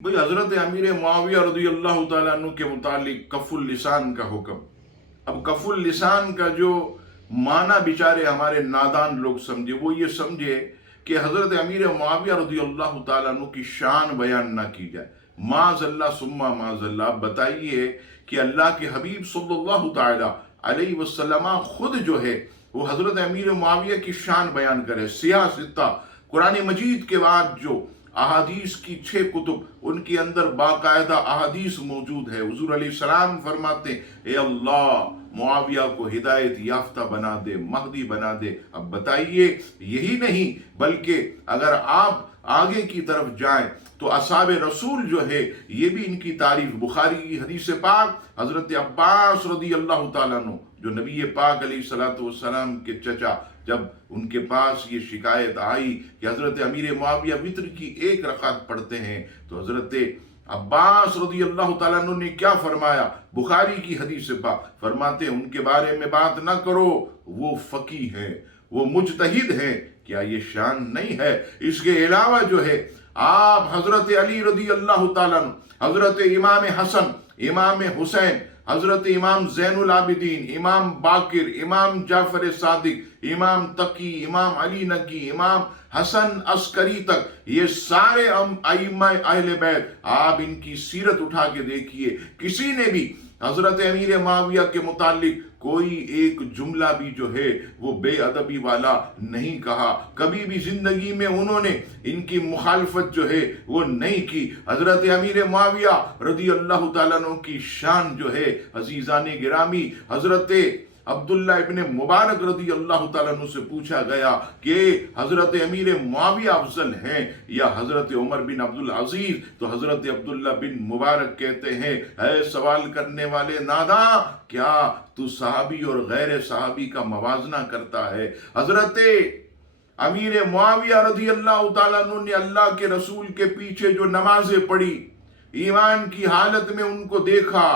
بھئی حضرت امیر معاویہ رضی اللہ تعالیٰ عنہ کے متعلق کف اللسان کا حکم. اب کف اللسان کا جو معنی بیچارے ہمارے نادان لوگ سمجھے، وہ یہ سمجھے کہ حضرت امیر معاویہ رضی اللہ تعالیٰ عنہ کی شان بیان نہ کی جائے. معاذ اللہ ثم معاذ اللہ. بتائیے کہ اللہ کے حبیب صلی اللہ تعالیٰ علیہ وسلم خود جو ہے وہ حضرت امیر معاویہ کی شان بیان کرے. سیاہ ستہ قرآن مجید کے بعد جو احادیث کی 6 کتب، ان کے اندر باقاعدہ احادیث موجود ہے. حضور علیہ السلام فرماتے ہیں اے اللہ معاویہ کو ہدایت یافتہ بنا دے، مہدی بنا دے. اب بتائیے یہی نہیں بلکہ اگر آپ آگے کی طرف جائیں تو اصحاب رسول جو ہے یہ بھی ان کی تعریف. بخاری کی حدیث پاک حضرت عباس رضی اللہ تعالیٰ عنہ جو نبی پاک علیہ السلام کے چچا، جب ان کے پاس یہ شکایت آئی کہ حضرت امیر معاویہ وتر کی 1 رکعت پڑھتے ہیں، تو حضرت عباس رضی اللہ تعالیٰ عنہ نے کیا فرمایا؟ بخاری کی حدیث پاک فرماتے ہیں ان کے بارے میں بات نہ کرو، وہ فقیہ ہیں، وہ مجتہد ہیں. کیا یہ شان نہیں ہے؟ اس کے علاوہ جو ہے آپ حضرت علی رضی اللہ تعالیٰ عنہ، حضرت امام حسن، امام حسین، حضرت امام زین العابدین، امام باقر، امام جعفر صادق، امام تقی، امام علی نقی، امام حسن عسکری تک، یہ سارے ائمہ اہل بیت، آپ ان کی سیرت اٹھا کے دیکھیے. کسی نے بھی حضرت امیر معاویہ کے متعلق کوئی ایک جملہ بھی جو ہے وہ بے ادبی والا نہیں کہا. کبھی بھی زندگی میں انہوں نے ان کی مخالفت جو ہے وہ نہیں کی. حضرت امیر معاویہ رضی اللہ تعالیٰ عنہ کی شان جو ہے عزیزان گرامی، حضرت عبداللہ ابن مبارک رضی اللہ تعالیٰ عنہ سے پوچھا گیا کہ حضرت امیر معاویہ افضل ہیں یا حضرت عمر بن عبدالعزیز؟ تو حضرت عبداللہ بن مبارک کہتے ہیں اے سوال کرنے والے ناداں، کیا تو صحابی اور غیر صحابی کا موازنہ کرتا ہے؟ حضرت امیر معاویہ رضی اللہ تعالیٰ عنہ نے اللہ کے رسول کے پیچھے جو نمازیں پڑھی، ایمان کی حالت میں ان کو دیکھا.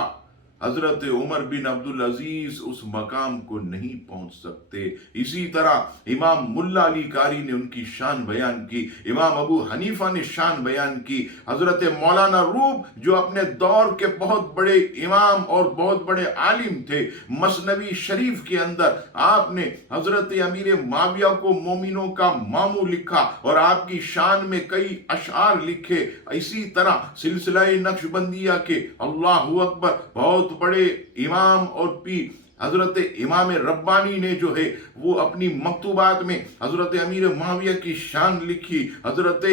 حضرت عمر بن عبدالعزیز اس مقام کو نہیں پہنچ سکتے. اسی طرح امام ملا علی قاری نے ان کی شان بیان کی، امام ابو حنیفہ نے شان بیان کی. حضرت مولانا روم جو اپنے دور کے بہت بڑے امام اور بہت بڑے عالم تھے، مثنوی شریف کے اندر آپ نے حضرت امیر معاویہ کو مومنوں کا ماموں لکھا اور آپ کی شان میں کئی اشعار لکھے. اسی طرح سلسلہ نقشبندیہ کے اللہ اکبر بہت بڑے امام اور پیر حضرت امام ربانی نے جو ہے وہ اپنی مکتوبات میں حضرت امیر معاویہ کی شان لکھی. حضرت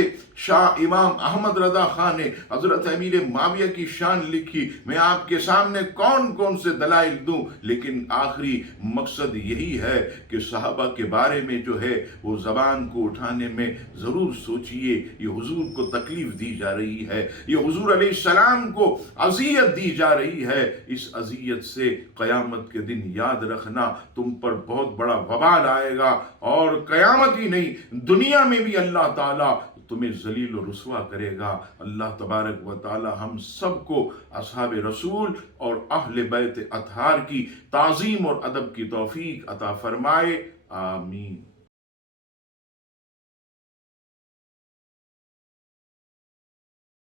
شاہ امام احمد رضا خان نے حضرت امیر معاویہ کی شان لکھی. میں آپ کے سامنے کون کون سے دلائل دوں، لیکن آخری مقصد یہی ہے کہ صحابہ کے بارے میں جو ہے وہ زبان کو اٹھانے میں ضرور سوچئے. یہ حضور کو تکلیف دی جا رہی ہے، یہ حضور علیہ السلام کو اذیت دی جا رہی ہے. اس اذیت سے قیامت کے دن یاد رکھنا تم پر بہت بڑا وبال آئے گا، اور قیامت ہی نہیں دنیا میں بھی اللہ تعالیٰ تمہیں ذلیل و رسوا کرے گا. اللہ تبارک و تعالی ہم سب کو اصحاب رسول اور اہل بیت اطہار کی تعظیم اور ادب کی توفیق عطا فرمائے. آمین.